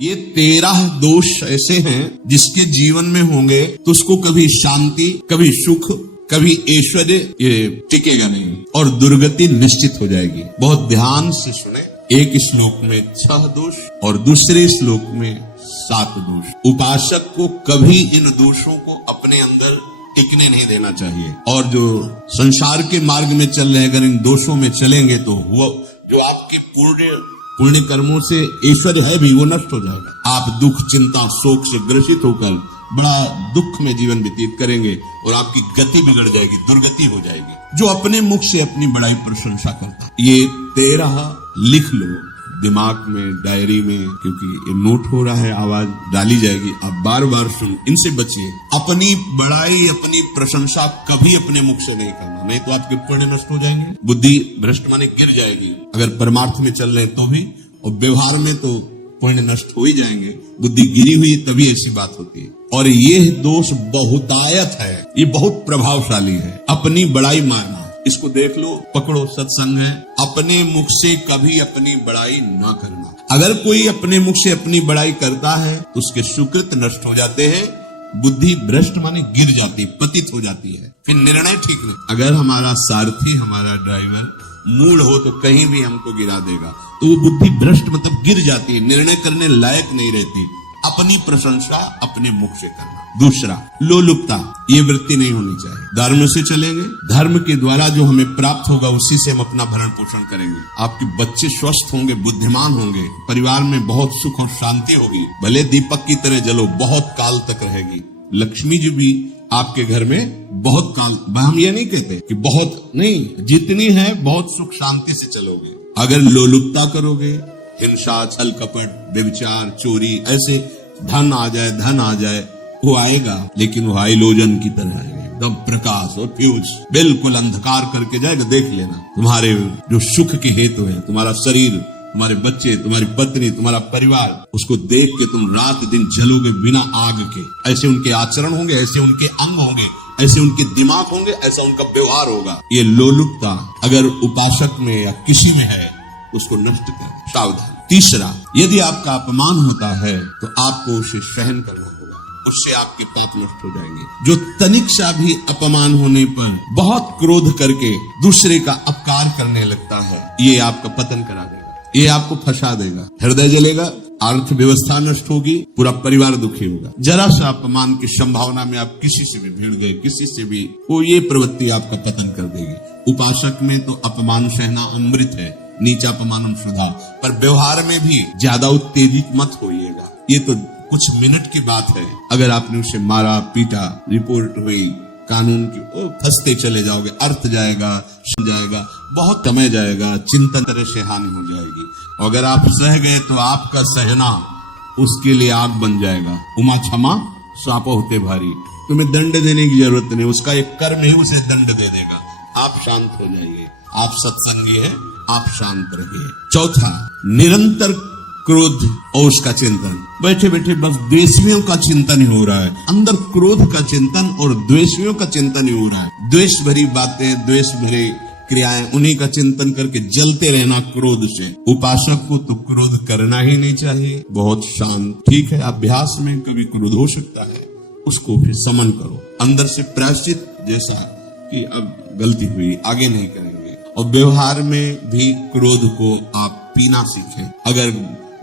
ये 13 दोष ऐसे हैं जिसके जीवन में होंगे तो उसको कभी शांति, कभी सुख, कभी ऐश्वर्य ये टिकेगा नहीं और दुर्गति निश्चित हो जाएगी। बहुत ध्यान से सुने। एक श्लोक में 6 दोष और दूसरे श्लोक में 7 दोष। उपासक को कभी इन दोषों को अपने अंदर टिकने नहीं देना चाहिए। और जो संसार के मार्ग में चल रहे हैं, अगर इन दोषों में चलेंगे तो वो जो आपके पुण्य कर्मों से ऐश्वर्य है भी वो नष्ट हो जाएगा। आप दुख, चिंता, शोक से ग्रसित होकर बड़ा दुख में जीवन व्यतीत करेंगे और आपकी गति बिगड़ जाएगी, दुर्गति हो जाएगी। जो अपने मुख से अपनी बड़ाई प्रशंसा करता, ये 13 लिख लो दिमाग में, डायरी में, क्योंकि ये नोट हो रहा है, आवाज डाली जाएगी, आप बार बार सुन, इनसे बचिए। अपनी बड़ाई, अपनी प्रशंसा कभी अपने मुख से नहीं करना, नहीं तो आपके पुण्य नष्ट हो जाएंगे, बुद्धि भ्रष्ट माने गिर जाएगी। अगर परमार्थ में चल रहे तो भी, और व्यवहार में तो पुण्य नष्ट हो ही जाएंगे। बुद्धि गिरी हुई तभी ऐसी बात होती है। और ये दोष बहुतायत है, ये बहुत प्रभावशाली है। अपनी बड़ाई मारना, इसको देख लो, पकड़ो, सत्संग है। अपने मुख से कभी अपनी बड़ाई ना करना। अगर कोई अपने मुख से अपनी बड़ाई करता है तो उसके सुकृत नष्ट हो जाते हैं, बुद्धि भ्रष्ट माने गिर जाती, पतित हो जाती है, फिर निर्णय ठीक नहीं। अगर हमारा सारथी, हमारा ड्राइवर मूड हो तो कहीं भी हमको गिरा देगा, तो वो बुद्धि भ्रष्ट मतलब गिर जाती है, निर्णय करने लायक नहीं रहती। अपनी प्रशंसा अपने मुख से करना। दूसरा, लोलुपता, ये वृत्ति नहीं होनी चाहिए। धर्म से चलेंगे, धर्म के द्वारा जो हमें प्राप्त होगा उसी से हम अपना भरण पोषण करेंगे। आपके बच्चे स्वस्थ होंगे, बुद्धिमान होंगे, परिवार में बहुत सुख और शांति होगी, भले दीपक की तरह जलो, बहुत काल तक रहेगी। लक्ष्मी जी भी आपके घर में बहुत काल, हम ये नहीं कहते कि बहुत नहीं, जितनी है बहुत सुख शांति से चलोगे। अगर लोलुपता करोगे, हिंसा, छल कपट, व्यभिचार, चोरी, ऐसे धन आ जाए, वो आएगा, लेकिन वो हाइलोजन की तरह आएगा, एकदम प्रकाश और फ्यूज, बिल्कुल अंधकार करके जाएगा। देख लेना, तुम्हारे जो सुख के हेतु है, तुम्हारा शरीर, तुम्हारे बच्चे, तुम्हारी पत्नी, तुम्हारा परिवार, उसको देख के तुम रात दिन जलोगे बिना आग के। ऐसे उनके आचरण होंगे, ऐसे उनके अंग होंगे, ऐसे उनके दिमाग होंगे, ऐसा उनका व्यवहार होगा। ये लोलुपता अगर उपासक में या किसी में है, उसको नष्ट कर, सावधान। तीसरा, यदि आपका अपमान होता है तो आपको उसे सहन करना होगा, उससे आपके पाप नष्ट हो जाएंगे। जो तनिक सा भी अपमान होने पर बहुत क्रोध करके दूसरे का अपकार करने लगता है, ये आपका पतन करा देगा, ये आपको फंसा देगा, हृदय जलेगा, अर्थव्यवस्था नष्ट होगी, पूरा परिवार दुखी होगा। जरा सा अपमान की संभावना में आप किसी से भी भिड़ गए, किसी से भी, वो ये प्रवृत्ति आपका पतन कर देगी। उपासक में तो अपमान सहना अमृत है, नीचा अपमानम सुधा, पर व्यवहार में भी ज्यादा उत्तेजित मत होइएगा। ये तो कुछ मिनट की बात है। अगर आपने उसे मारा, पीटा, रिपोर्ट हुई, कानून की, फंसते चले जाओगे, अर्थ जाएगा, बहुत समय जाएगा, चिंतन तरह से हानि हो जाएगी। अगर आप सह गए तो आपका सहना उसके लिए आग बन जाएगा। उमा क्षमा साप होते भारी, तुम्हें दंड देने की जरूरत नहीं, उसका एक कर्म ही उसे दंड दे देगा। आप शांत हो जाइए, आप सत्संगी है, आप शांत रहिए। चौथा, निरंतर क्रोध और उसका चिंतन। बैठे बैठे बस द्वेषियों का चिंतन ही हो रहा है, अंदर क्रोध का चिंतन और द्वेषियों का चिंतन ही हो रहा है। द्वेष भरी बातें, द्वेष भरी क्रियाएं, उन्हीं का चिंतन करके जलते रहना क्रोध से। उपासक को तो क्रोध करना ही नहीं चाहिए, बहुत शांत। ठीक है, अभ्यास में कभी क्रोध हो सकता है, उसको फिर समन करो, अंदर से प्रायश्चित, जैसा कि अब गलती हुई, आगे नहीं करेंगे। और व्यवहार में भी क्रोध को आप पीना सीखें। अगर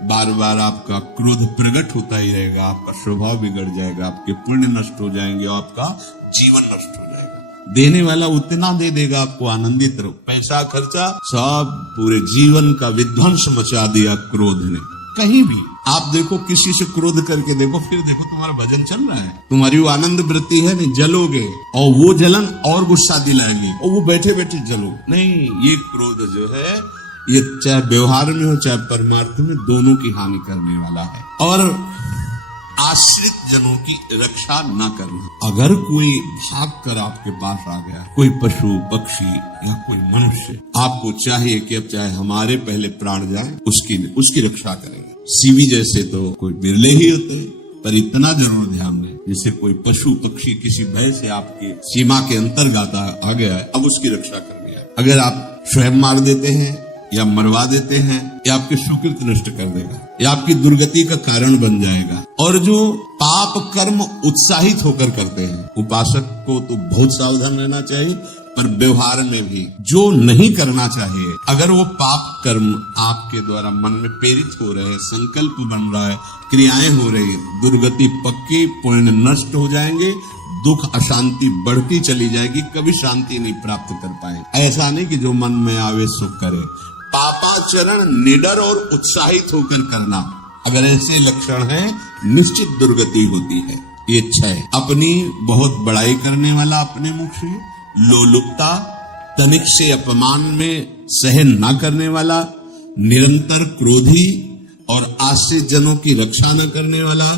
बार बार आपका क्रोध प्रकट होता ही रहेगा, आपका स्वभाव बिगड़ जाएगा, आपके पुण्य नष्ट हो जाएंगे और आपका जीवन नष्ट हो जाएगा। देने वाला उतना दे देगा, आपको आनंदित रहो, पैसा खर्चा सब, पूरे जीवन का विध्वंस मचा दिया क्रोध ने। कहीं भी आप देखो, किसी से क्रोध करके देखो, फिर देखो तुम्हारा भजन चल रहा है, तुम्हारी वो आनंद वृत्ति है नहीं, जलोगे और वो जलन और गुस्सा दिलाएंगे और वो बैठे बैठे जलो नहीं। ये क्रोध जो है, ये चाहे व्यवहार में हो चाहे परमार्थ में, दोनों की हानि करने वाला है। और आश्रित जनों की रक्षा न करना। अगर कोई भाग कर आपके पास आ गया, कोई पशु पक्षी या कोई मनुष्य, आपको चाहिए कि अब चाहे हमारे पहले प्राण जाए, उसकी रक्षा करेंगे। सीवी जैसे तो कोई बिरले ही होते हैं, पर इतना जरूर ध्यान दें, जैसे कोई पशु पक्षी किसी भय से आपकी सीमा के अंतर्गत आ गया है, अब उसकी रक्षा करनी है। अगर आप स्वयं मार देते हैं या मरवा देते हैं, या आपके सुकृत नष्ट कर देगा, ये आपकी दुर्गति का कारण बन जाएगा। और जो पाप कर्म उत्साहित होकर करते हैं, उपासक को तो बहुत सावधान रहना चाहिए, पर व्यवहार में भी जो नहीं करना चाहिए, अगर वो पाप कर्म आपके द्वारा मन में प्रेरित हो रहे हैं, संकल्प बन रहा है, क्रियाएं हो रही है, दुर्गति पक्की, पुण्य नष्ट हो जाएंगे, दुख अशांति बढ़ती चली जाएगी, कभी शांति नहीं प्राप्त कर पाए। ऐसा नहीं कि जो मन में आवे सो करे। पापाचरण निडर और उत्साहित होकर करना, अगर ऐसे लक्षण हैं, निश्चित दुर्गति होती है। ये 6 अपनी बहुत बड़ाई करने वाला, अपने मुख से लोलुपता, तनिक से अपमान में सहन ना करने वाला, निरंतर क्रोधी और आश्रित जनों की रक्षा न करने वाला,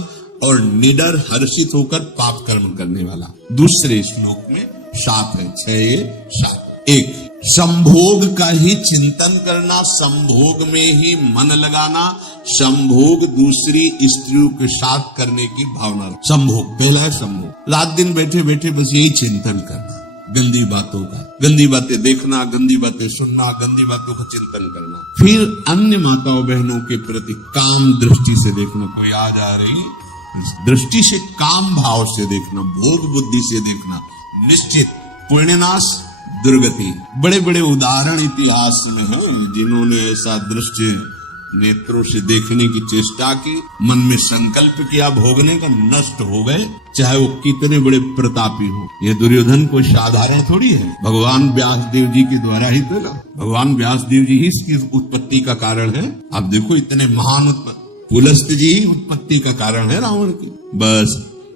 और निडर हर्षित होकर पाप कर्म करने वाला। दूसरे श्लोक में 7 है, 6 1 संभोग का ही चिंतन करना, संभोग में ही मन लगाना, संभोग दूसरी स्त्रियों के साथ करने की भावना। संभोग, पहला है संभोग, रात दिन बैठे बैठे बस यही चिंतन करना, गंदी बातों का, गंदी बातें देखना, गंदी बातें सुनना, गंदी बातों का चिंतन करना। फिर अन्य माताओं बहनों के प्रति काम दृष्टि से देखना, कोई आ जा रही दृष्टि से, काम भाव से देखना, भोग बुद्धि से देखना, निश्चित पुण्यनाश, दुर्गति। बड़े बड़े उदाहरण इतिहास में हैं जिन्होंने ऐसा दृष्टि नेत्रों से देखने की चेष्टा की, मन में संकल्प किया भोगने का, नष्ट हो गए, चाहे वो कितने बड़े प्रतापी हो। ये दुर्योधन कोई साधारण थोड़ी है, भगवान व्यासदेव जी के द्वारा ही तो ना, भगवान व्यासदेव जी ही इसकी उत्पत्ति का कारण है। आप देखो इतने महान पुलस्त जी उत्पत्ति का कारण है रावण की। बस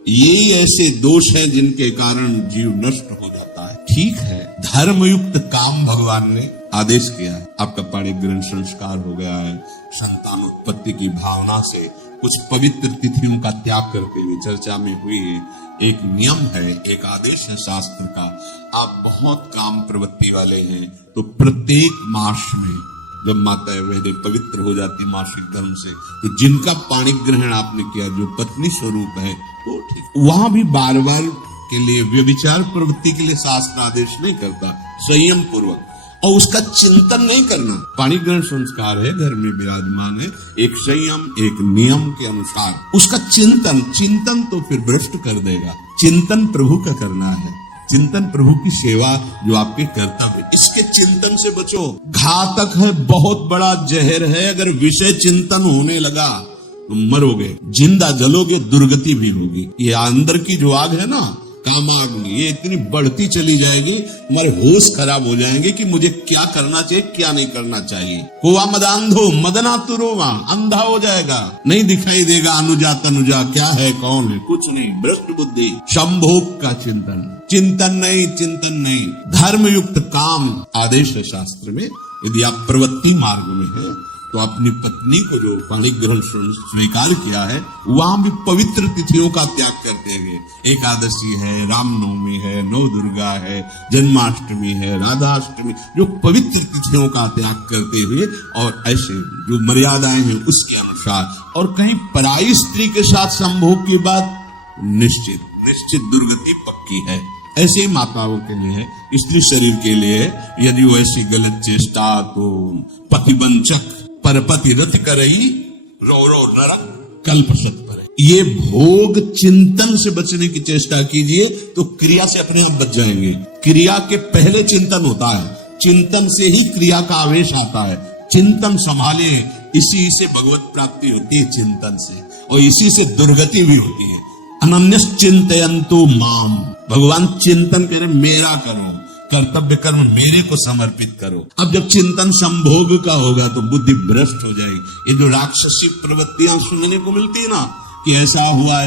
ये ऐसे दोष हैं जिनके कारण जीव नष्ट हो जाता है। ठीक है, धर्मयुक्त काम भगवान ने आदेश किया है, आपका पाणिग्रहण संस्कार हो गया है, संतानोत्पत्ति की भावना से कुछ पवित्र तिथियों का त्याग करते हुए चर्चा में हुई है। एक नियम है, एक आदेश है शास्त्र का, आप बहुत काम प्रवृत्ति वाले हैं तो प्रत्येक मास में जब माता वह पवित्र हो जाती मासिक धर्म से, तो जिनका पाणिग्रहण आपने किया, जो पत्नी स्वरूप है, वो ठीक, वहां भी बार बार के लिए व्यभिचार प्रवृत्ति के लिए शास्त्र आदेश नहीं करता, संयम पूर्वक, और उसका चिंतन नहीं करना। पाणिग्रहण संस्कार है, घर में विराजमान है, एक संयम, एक नियम के अनुसार उसका चिंतन तो फिर भ्रष्ट कर देगा। चिंतन प्रभु का करना है, चिंतन प्रभु की सेवा जो आपके कर्तव्य, इसके चिंतन से बचो। घातक है, बहुत बड़ा जहर है, अगर विषय चिंतन होने लगा तो मरोगे, जिंदा जलोगे, दुर्गति भी होगी। ये अंदर की जो आग है ना, कामाग्नि, ये इतनी बढ़ती चली जाएगी, हमारे होश खराब हो जाएंगे कि मुझे क्या करना चाहिए, क्या नहीं करना चाहिए। कोवा मदांधो मदनातुरोवा, अंधा हो जाएगा, नहीं दिखाई देगा अनुजा तनुजा क्या है, कौन है, कुछ नहीं, भ्रष्ट बुद्धि। संभोग का चिंतन नहीं, धर्मयुक्त काम आदेश है शास्त्र में। यदि आप प्रवृत्ति मार्ग में है तो अपनी पत्नी को जो पाणिग्रहण स्वीकार किया है, वहां भी पवित्र तिथियों का त्याग करते हुए, एकादशी है, रामनवमी है, नव दुर्गा है, जन्माष्टमी है, राधाष्टमी, जो पवित्र तिथियों का त्याग करते हुए, और ऐसे जो मर्यादाएं हैं उसके अनुसार, और कहीं पराई स्त्री के साथ संभोग की बात, निश्चित दुर्गति पक्की है। ऐसे माताओं के लिए, स्त्री शरीर के लिए, यदि वो ऐसी गलत चेष्टा, तो पतिवंचक परपति रथ करई रो नरक कल्पशत पर। ये भोग चिंतन से बचने की चेष्टा कीजिए तो क्रिया से अपने आप बच जाएंगे। क्रिया के पहले चिंतन होता है, चिंतन से ही क्रिया का आवेश आता है। चिंतन संभाले, इसी से भगवत प्राप्ति होती है, चिंतन से, और इसी से दुर्गति भी होती है। अनन्यस चिंतयन्तु माम, भगवान चिंतन करे, मेरा करो, कर्तव्य कर्म मेरे को समर्पित करो। अब जब चिंतन संभोग का होगा तो बुद्धि भ्रष्ट हो जाएगी। ये जो राक्षसी प्रवृत्तियां सुनने को मिलती है ना, कि ऐसा हुआ,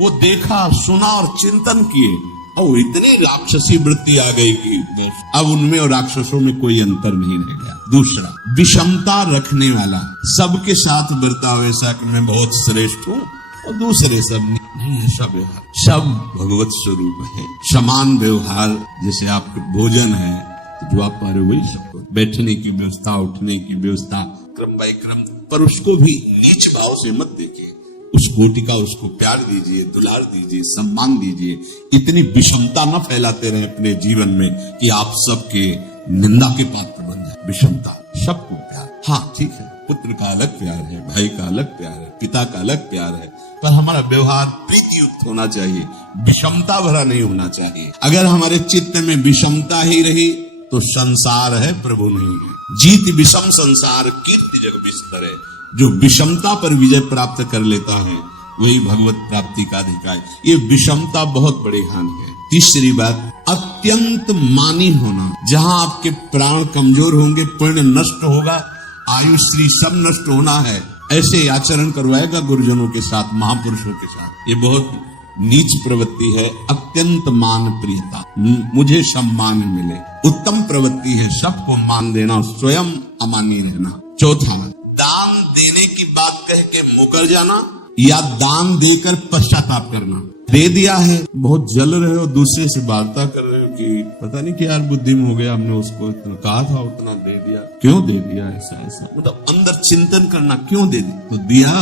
वो देखा, सुना और चिंतन किए, और इतनी राक्षसी वृत्ति आ गई कि अब उनमें और राक्षसों में कोई अंतर नहीं रह गया। दूसरा, विषमता रखने वाला, सबके साथ बर्ताव ऐसा कि मैं बहुत श्रेष्ठ हूँ और दूसरे सब नहीं, ऐसा व्यवहार। सब भगवत स्वरूप है, समान व्यवहार। जैसे आपके भोजन है तो जो आप पा रहे वही सबको, बैठने की व्यवस्था, उठने की व्यवस्था, क्रम बाय क्रम, पर उसको भी नीच भाव से मत देखिए। उस कोटि का उसको प्यार दीजिए, दुलार दीजिए, सम्मान दीजिए। इतनी विषमता न फैलाते रहे अपने जीवन में कि आप सबके निंदा के पात्र बन जाए। विषमता, सबको प्यार, हाँ ठीक है, पुत्र का अलग प्यार है, भाई का अलग प्यार है, पिता का अलग प्यार है, पर हमारा व्यवहार प्रीति युक्त होना चाहिए, विषमता भरा नहीं होना चाहिए। अगर हमारे चित्त में विषमता ही रही तो संसार है, प्रभु नहीं है। जीत विषम संसार कीर्ति जग विस्तर है। जो विषमता पर विजय प्राप्त कर लेता है वही भगवत प्राप्ति का अधिकारी। ये विषमता बहुत बड़ी हानि है। तीसरी बात, अत्यंत मानी होना। जहां आपके प्राण कमजोर होंगे, पुण्य नष्ट होगा, आयु श्री सब नष्ट होना है, ऐसे आचरण करवाएगा गुरुजनों के साथ, महापुरुषों के साथ। ये बहुत नीच प्रवृत्ति है। अत्यंत मान प्रियता, मुझे सम्मान मिले, उत्तम प्रवृत्ति है। सबको मान देना, स्वयं अमानी रहना। चौथा, दान देने की बात कह के मुकर जाना या दान देकर पश्चाताप करना। दे दिया है, बहुत जल रहे हो, दूसरे से वार्ता कर रहे हो कि पता नहीं क्या बुद्धि में हो गया, हमने उसको इतना कहा था, उतना दे दिया, क्यों दे दिया, ऐसा ऐसा, मतलब अंदर चिंतन करना, क्यों दे दी तो दिया।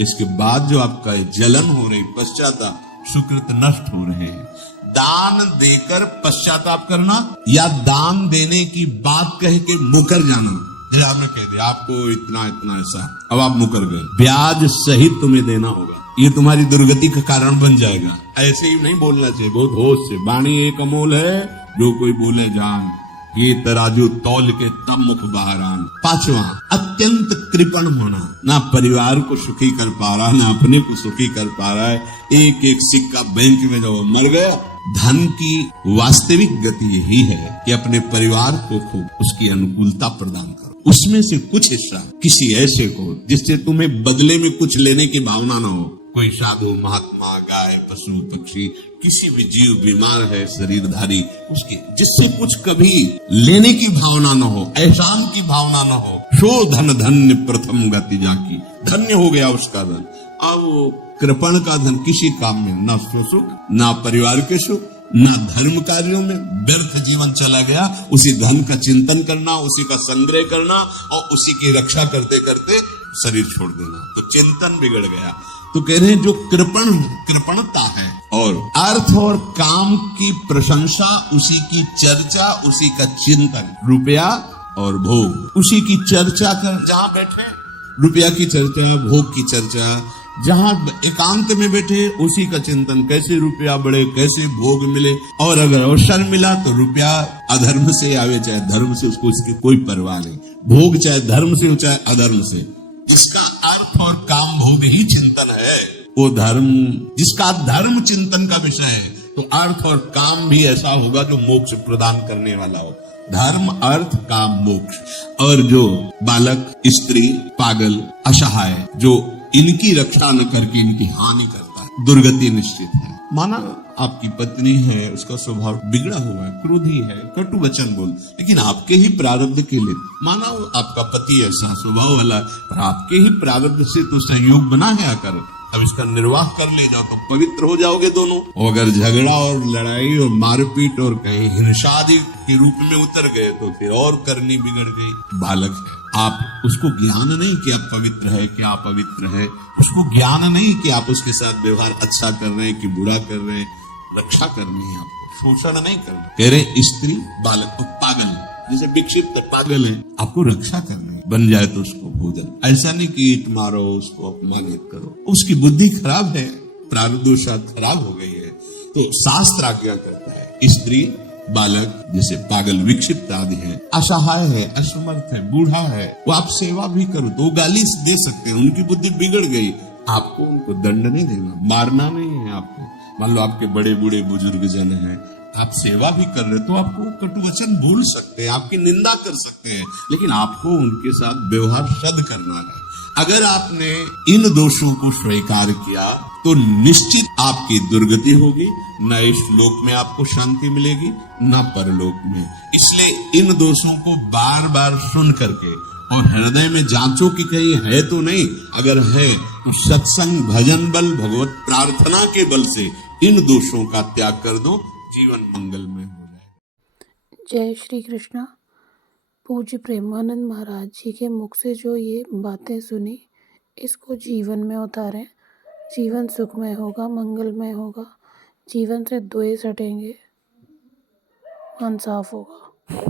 इसके बाद जो आपका जलन हो रही, पश्चाताप, सुकृत नष्ट हो रहे हैं। दान देकर पश्चाताप करना या दान देने की बात कह के मुकर जाना। आपने कह दिया आपको इतना इतना ऐसा, अब आप मुकर गए, ब्याज सहित तुम्हें देना होगा, ये तुम्हारी दुर्गति का कारण बन जाएगा। ऐसे ही नहीं बोलना चाहिए, बहुत होश से। वाणी एक अमोल है, जो कोई बोले जान, ये तराजू तौल के तब मुख बहरान। पांचवा, अत्यंत कृपण होना। ना परिवार को सुखी कर पा रहा, ना अपने को सुखी कर पा रहा है। एक एक सिक्का बैंक में जब मर गया। धन की वास्तविक गति यही है कि अपने परिवार को खूब उसकी अनुकूलता प्रदान करो, उसमें से कुछ हिस्सा किसी ऐसे को जिससे तुम्हें बदले में कुछ लेने की भावना ना हो। कोई साधु महात्मा, गाय, पशु, पक्षी, किसी भी जीव बीमार है, शरीरधारी, उसके जिससे कुछ कभी लेने की भावना न हो, एहसान की भावना न हो। सो धन धन्य प्रथम गति जाकी, धन्य हो गया उसका धन। अब कृपण का धन किसी काम में ना सुख, ना परिवार के सुख, ना धर्म कार्यों में, व्यर्थ जीवन चला गया। उसी धन का चिंतन करना, उसी का संग्रह करना और उसी की रक्षा करते करते शरीर छोड़ देना, तो चिंतन बिगड़ गया। तो कह रहे हैं जो कृपणता है और अर्थ और काम की प्रशंसा, उसी की चर्चा, उसी का चिंतन, रुपया और भोग, उसी की चर्चा कर। जहां बैठे रुपया की चर्चा, भोग की चर्चा, जहां एकांत में बैठे उसी का चिंतन, कैसे रुपया बढ़े, कैसे भोग मिले। और अगर अवसर मिला तो रुपया अधर्म से आवे चाहे धर्म से, उसको इसकी कोई परवाह नहीं। भोग चाहे धर्म से हो चाहे अधर्म से, इसका अर्थ और काम भोग ही चिंतन है। वो धर्म, जिसका धर्म चिंतन का विषय है, तो अर्थ और काम भी ऐसा होगा जो मोक्ष प्रदान करने वाला हो। धर्म, अर्थ, काम, मोक्ष। और जो बालक, स्त्री, पागल, असहाय, जो इनकी रक्षा न करके इनकी हानि करता है, दुर्गति निश्चित है। माना आपकी पत्नी है, उसका स्वभाव बिगड़ा हुआ है, क्रोधी है, कटु वचन बोल, लेकिन आपके ही प्रारब्ध के लिए, माना आपका पति ऐसा स्वभाव वाला, पर आपके ही प्रारब्ध से तो संयोग बना है आकर, अब इसका निर्वाह कर ले जाओ तो पवित्र हो जाओगे दोनों। और अगर झगड़ा और लड़ाई और मारपीट और कहीं हिंसा आदि के रूप में उतर गए तो फिर और करनी बिगड़ गई। बालक है, आप उसको ज्ञान नहीं कि आप पवित्र है, कि आप पवित्र है, उसको ज्ञान नहीं कि आप उसके साथ व्यवहार अच्छा कर रहे हैं कि बुरा कर रहे हैं। रक्षा करनी है आपको, शोषण नहीं करना। कह रहे स्त्री, बालक को पागल, जैसे विक्षिप्त पागल है, आपको रक्षा करनी है। बन जाए तो उसको भोजन, ऐसा नहीं कि ईट मारो, उसको अपमानित करो। उसकी बुद्धि खराब है, प्रारब्ध खराब हो गई है, तो शास्त्र आज्ञा करता है स्त्री, बालक, जैसे पागल, विक्षिप्त आदि है, असहाय है, असमर्थ है, बूढ़ा है, वो आप सेवा भी करो तो गाली दे सकते हैं, उनकी बुद्धि बिगड़ गई। आपको उनको दंड नहीं देना, मारना नहीं है आपको। मान लो आपके बड़े बूढ़े बुजुर्ग जन हैं, आप सेवा भी कर रहे तो आपको कटु वचन बोल सकते हैं, आपकी निंदा कर सकते हैं, लेकिन आपको उनके साथ व्यवहार सद करना है। अगर आपने इन दोषों को स्वीकार किया तो निश्चित आपकी दुर्गति होगी, न इस लोक में आपको शांति मिलेगी न परलोक में। इसलिए इन दोषों को बार बार सुन करके और हृदय में जांचो कि कहीं है तो नहीं, अगर है तो सत्संग, भजन बल, भगवत प्रार्थना के बल से इन दोषों का त्याग कर दो, जीवन मंगलमय हो जाए। जय श्री कृष्णा। पूज्य प्रेमानंद महाराज जी के मुख से जो ये बातें सुनी, इसको जीवन में उतारें। जीवन सुखमय होगा, मंगलमय होगा, जीवन से द्वेष हटेंगे, मन साफ होगा।